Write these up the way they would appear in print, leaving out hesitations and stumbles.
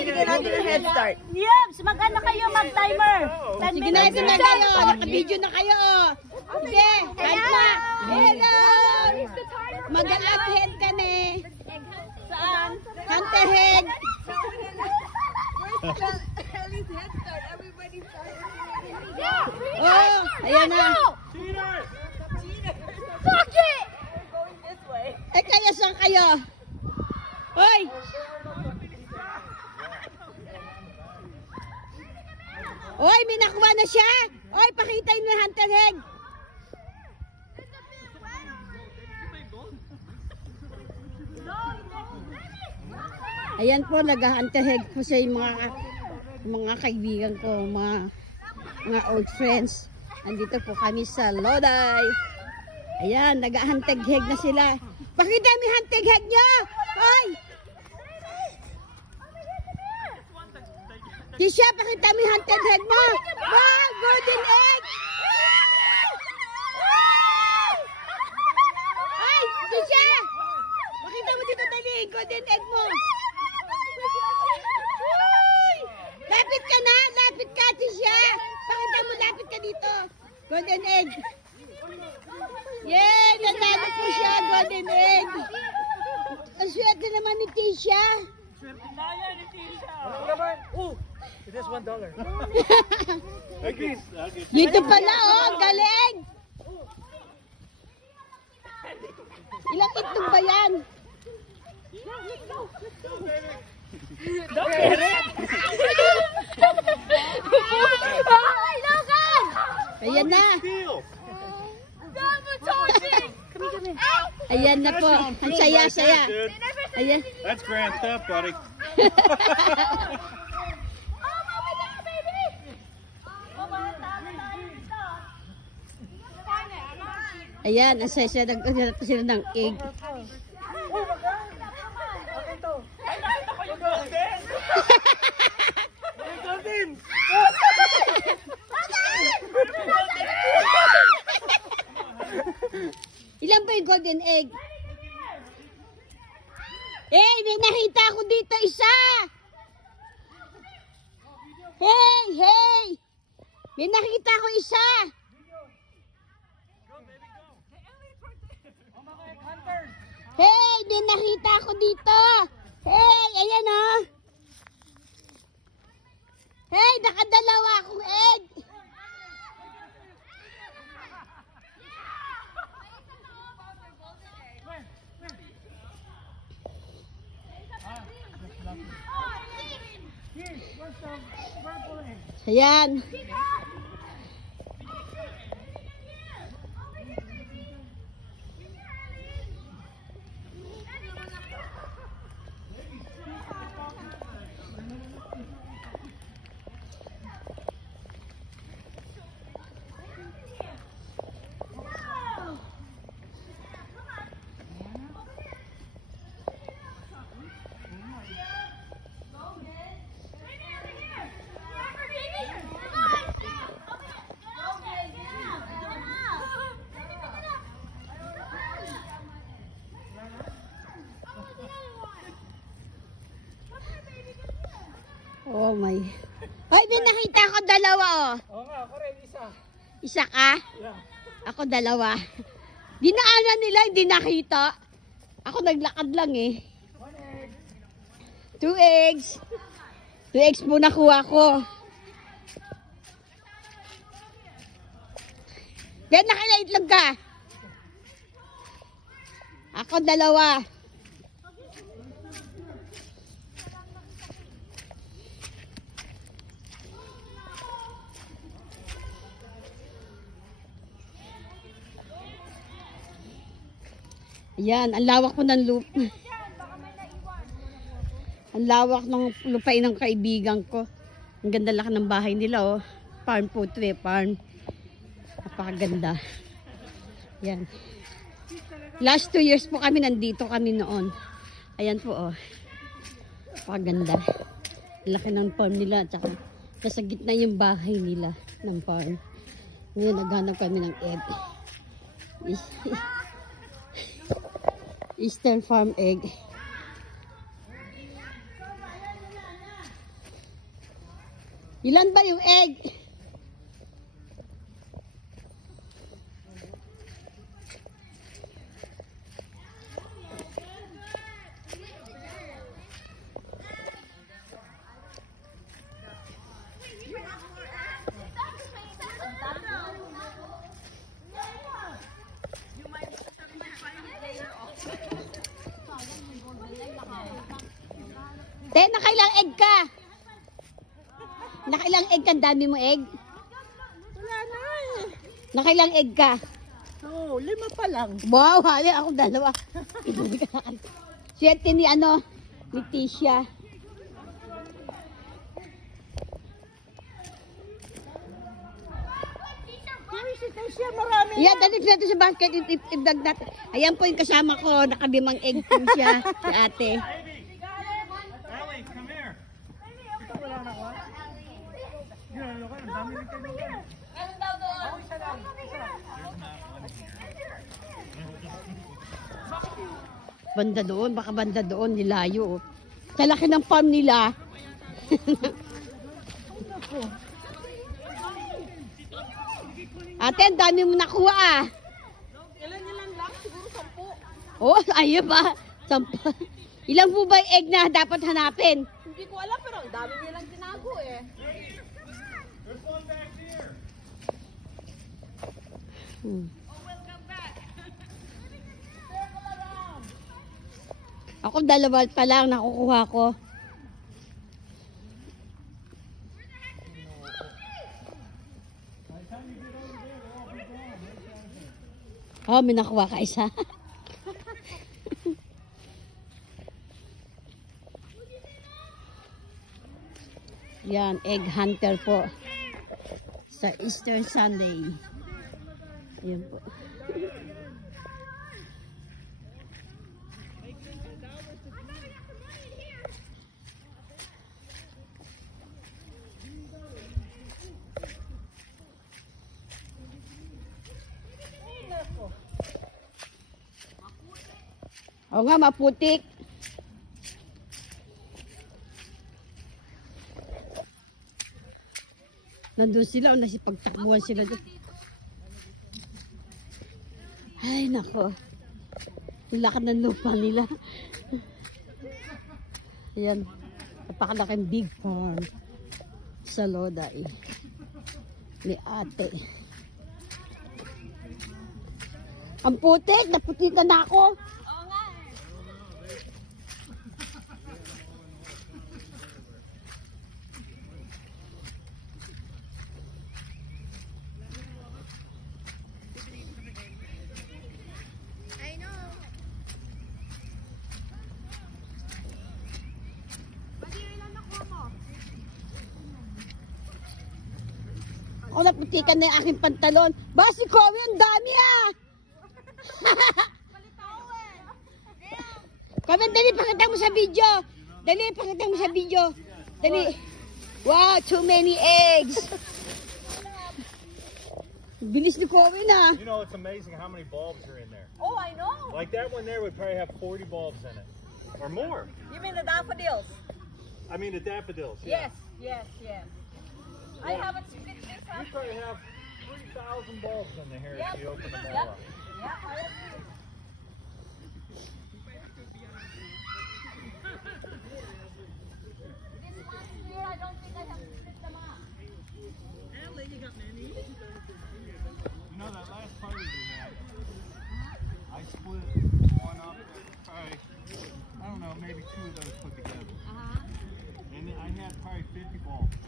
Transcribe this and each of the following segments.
bibigyan natin ng head start. Yes, mag-ano kayo, mag-timer. Sige na, ito na kayo. Naka-video na kayo. Sige, kahit na. Hello! Mag-alat head ka na eh. Saan? Hunter head. Ellie's head start. Everybody start. Oh, ayan na. Fuck it! We're going this way. Eh, kaya saan kayo? Hoy! Hoy, may nakuha na siya. Hoy, pakita yung hunter head. Ayan po, nag-hunter head po sa mga kaibigan ko, mga old friends. Andito po kami sa Lodi. Ayan, nag-hunter head na sila. Pakita mo yung hunter head nyo. Hoy! Tisha, pakita mo yung hunter head mo. Wow, golden egg! Ay, Tisha! Pakita mo dito dali, golden egg mo. Lapit ka na, lapit ka, Tisha. Pakita mo, lapit ka dito. Golden egg. Yay, nanalo po siya, golden egg. Ang swerte naman ni Tisha. Oh, it is $1. Dito pala, oh, galing. Ilang itlog ba yan? Ayan na. Ayan na po. Ang saya-saya. Ayan. That's grand stuff, buddy. Ayan, ang saya-saya. Nagkakaroon sila ng egg. Ilan ba yung golden egg? Eh, may nakita ko dito isa. Hey, hey. May nakita ko isa. Hey, may nakita ko dito. Hey, ayan oh. Hey, nakadalawa akong egg. Ayan. Oh my. Ay, may nakita ko dalawa oh. Oo nga, ako rin isa. Isa ka? Yeah. Ako dalawa. Dinaanan nila, hindi nakita. Ako naglakad lang eh. 2 eggs. 2 eggs po nakuha ko. Yan, nakilaitlog ka. Ako dalawa. Yan, ang lawak po ng lupa. Ang lawak ng lupain ng kaibigan ko. Ang ganda laki ng bahay nila oh. Farm po ito eh, farm. Napakaganda. Yan. Last 2 years po kami nandito kami noon. Ayan po oh. Napakaganda. Laki ng farm nila. Tsaka nasa gitna yung bahay nila ng farm. Ngayon naghanap kami ng egg. Eastern farm egg. Ilan ba yung egg? Te, nakailang egg ka? Nakailang egg ka? Dami mo egg? Wala na eh. Nakailang egg ka? Oo, 5 pa lang. Wow, hali ako 2. Siyete ni ano, ni Tisha. Siya marami. Yeah, dali natin sa basket. Ibdag natin. Ayan po yung kasama ko. Naka5 egg po siya. Si ate. Ellie, come here. Ito wala na ko. Yan, look at dami rin kayo. Banda doon. Baka banda doon. Nilayo. Sa laki ng farm nila. Ate, ang dami mo nakuha ah. Ilan lang, siguro 10. Oh, ayun ba? 10. Ilang po ba yung egg na dapat hanapin? Hindi ko alam pero ang dami nilang tinago eh. There's one back here. Ako 2 pa lang nakukuha ko. Oh, may nakuha ka isa. Yan, egg hunter po. Sa Easter Sunday. Ayan po. Oo nga, maputik. Nandun sila o nasipagtakbuhan sila doon. Ay, nako. Ang lakad ng lupa nila. Ayan. Napakalaking big farm sa Lodi. Ni ate. Ang putik! Naputikan na ako! Ako naputikan na yung aking pantalon. Ba, si Kobe, ang dami ah! Kobe, dali, pakita mo sa video. Dali, pakita mo sa video. Dali. Wow, too many eggs. Bilis ni Kobe na. You know, it's amazing how many bulbs are in there. Oh, I know. Like that one there would probably have 40 bulbs in it. Or more. You mean the daffodils? I mean the daffodils. Yeah. Yes. I haven't split this You up. probably have 3,000 bulbs in the here if you open them all Yep. up. Yeah, I agree. This one here, I don't think I have split them up. You know that last party we had, I split one up, probably, I don't know, maybe 2 of those put together. And I had probably 50 bulbs.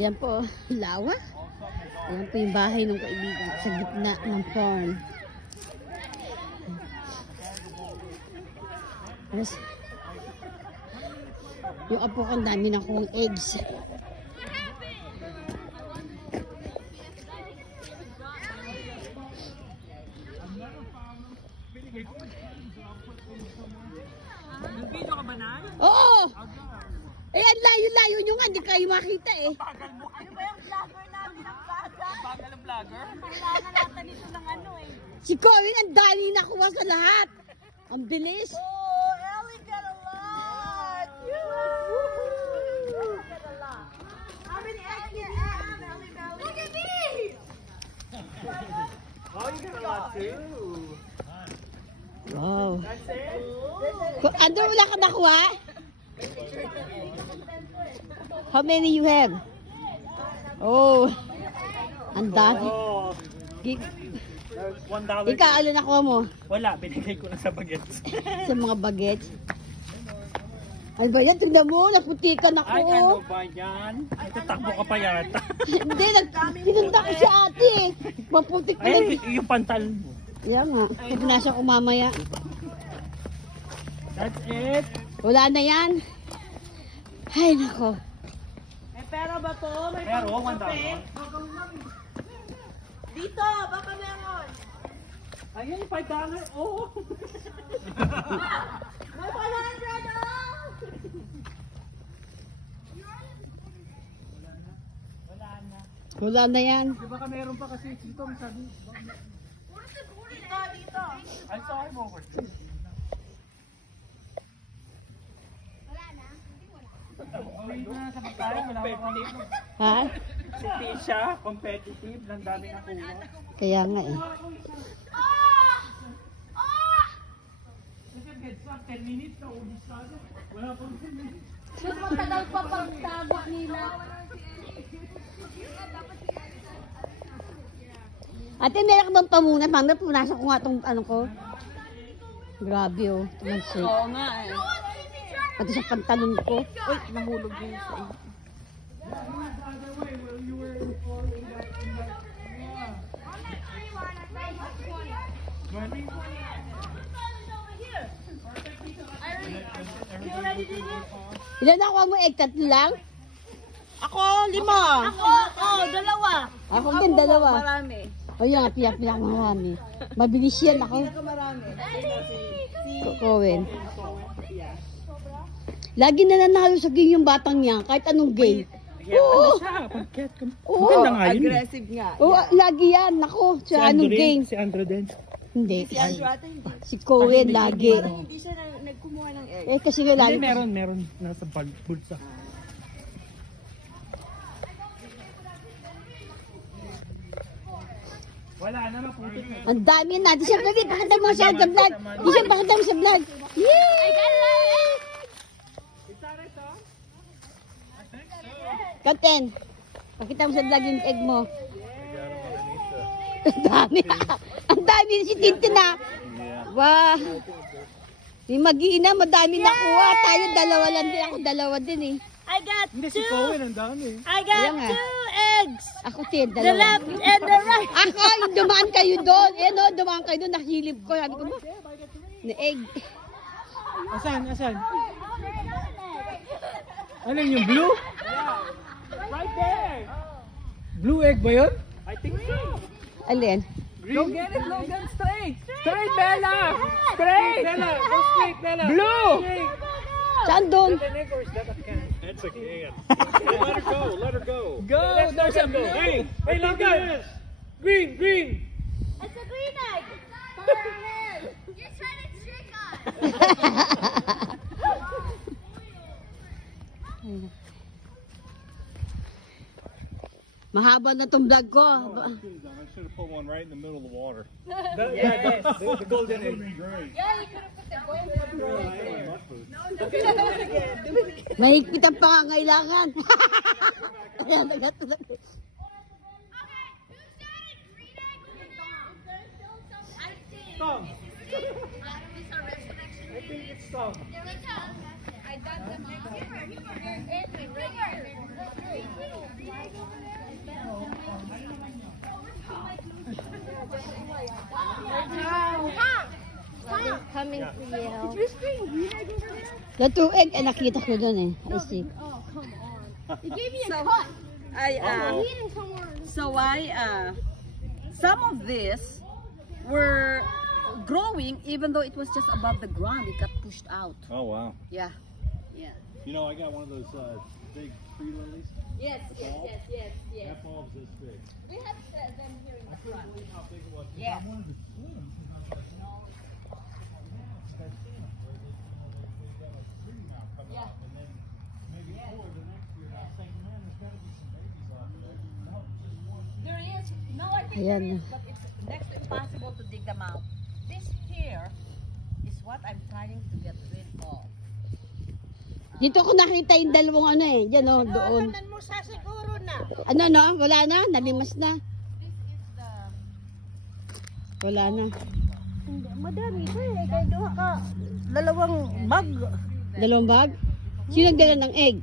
Yan po, lawa. Yan po yung bahay ng kaibigan sa gitna ng farm. Yes. Yung apo ko, ang dami na kong eggs. Nag-video ka ba na? Oo! Eh, ang layo-layo nyo nga, hindi kayo makita eh. Ano ba yung vlogger natin ang bata? Bagal ang vlogger? Kailangan natin ito ng ano eh. Si Corin, ang dali nakuha sa lahat. Ang bilis. Oh, Ellie got a lot! Andrew, wala ka nakuha? How many you have? Oh, ang dami. Oh, $1. Ikaw, ano nakuha mo? Wala, binigay ko na sa bagets. Sa mga bagets. Ay ba yan? Tignan mo, naputikan ako. Ay, ano ba yan? Nagtatakbo ka pa yata. Hindi, tinunda ko si ate. Maputik pa lang. Ay, yung pantalon mo. Yan nga. Pag nasa ko mamaya. That's it. Wala na yan. Ay, nako. May pera ba to? May Pero, pangkape? $1. Dito, baka meron. Ayun, $5. Oh. May 100 oh! Wala na yan. Di baka meron pa kasi dito, sabi. Dito. I saw him over there. Wala na sa pagkain, wala akong Ha? si Tisha, competitive, lang dami nakuha. Kaya nga eh. Kasi gets up, 10 minutes, naubos na agad. Wala pang 10 minutes. Mas matagal pa pagtago nila. Ate, meron ka bang pamunas? Mami, punasan ko nga itong ano ko. Grabe oh. Tumansik. Oo nga eh. Pati sa pantalon ko. Uy, nahulog yun sa iyo. Ilan nakuha mo? Tatlo lang? Ako, 5. Ako, 2. Ako din, dalawa. Marami. O yan, piyak-piyak marami. Mabilis yan ako. Marami. Kukuwin. Lagi na nanalo sa game yung batang niya, kahit anong game. Oo! Oo! Maganda nga yun. Aggressive nga. Oo, lagi yan. Ako, sa anong game. Si Andrew din. Hindi. Si Andrew ata hindi. Si Cohen lagi. Hindi siya nagkumuha ng egg. Eh, kasi nga lagi. Hindi, meron nasa bulsa. Wala na, maputik na. Ang dami na. Di siya, baby, pakita mo siya sa vlog. Di siya, pakita mo sa vlog. Yay! Captain, pakita mo sa vlog yung egg mo. Ang dami. Ang dami si Tintin na. Wow. May mag-iina, madami nakuha. Tayo dalawa lang din. Ako dalawa din eh. I got Hindi, si Cohen ang dami. I Kaya got nga. 2 eggs. Ako din, The dalawa. left and the right. Ako, yung dumaan kayo doon. Eh no, dumaan kayo doon. Nakilip ko. Sabi ko mo, na egg. Asan? Ano yung blue? Right there. Blue egg ba yun? I think so. Alin? Go get it, Logan. Straight. Straight, Bella. Straight. Bella, go straight, Bella. Blue. Saan doon? That's a can. Let her go. Let her go. Go. There's a blue. Hey, look at this. Green. It's a green egg. You're trying to trick us. Mahaba na tong vlog ko. I should have put one right in the middle of the water. Yes, the golden egg. Yeah, you could have put the golden egg. Mahigpit ang pangangailangan. Ayan, nagatulad. Tom. I think it's Tom. I got them coming for you. The 2 egg, eh, nakita ko doon eh. I see. He gave me a cut. So some of this were growing even though it was just above the ground. It got pushed out. Oh, wow. Yeah. You know, I got one of those big tree lilies. Yes. That bulb's this big. We have them here in the front. How big it was. Yeah. I wanted to swim. And I was like, no, that's enough. Where they got a tree now coming up. And then maybe forward the next year. I was thinking, man, there's got to be some babies out there. No, just one. There is. No, I think Ayan. there is, but it's next to impossible to dig them out. This here is what I'm trying to get rid of. Dito ko nakita yung dalawang ano eh. Diyan oh, doon. mo sa siguro na. Ano no? Wala na? Nalimas na? This is the Wala na. Hindi, madami ka eh. Kaya doon ka. Dalawang bag. Dalawang bag? Sino nagdala ng egg?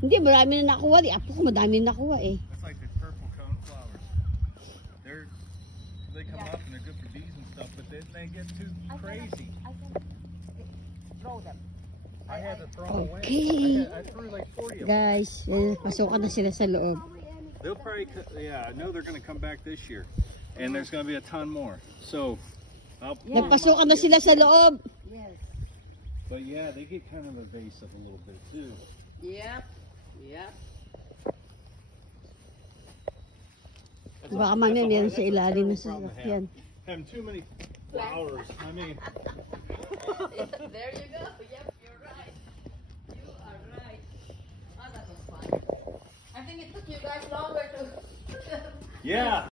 Hindi, marami na nakuha. Di apo ko, madami na nakuha eh. That's like the purple cone flowers. They come up and they're good for bees and stuff, but then they get too crazy. I can throw them. I had to throw them away. Okay. I threw like 40 of them. Guys, pasukan na sila sa loob. They'll probably, yeah, I know they're going to come back this year, and there's going to be a ton more. So, I'll. Nagpasukan na sila sa loob. Yes. But yeah, they get kind of evasive a little bit too. Yep. Yep. Baka mamaya meron sa ilalim ng sasakyan. Having too many flowers. I mean, There you go. Yep, you're right. You are right. Oh, that was fun. I think it took you guys longer to. yeah,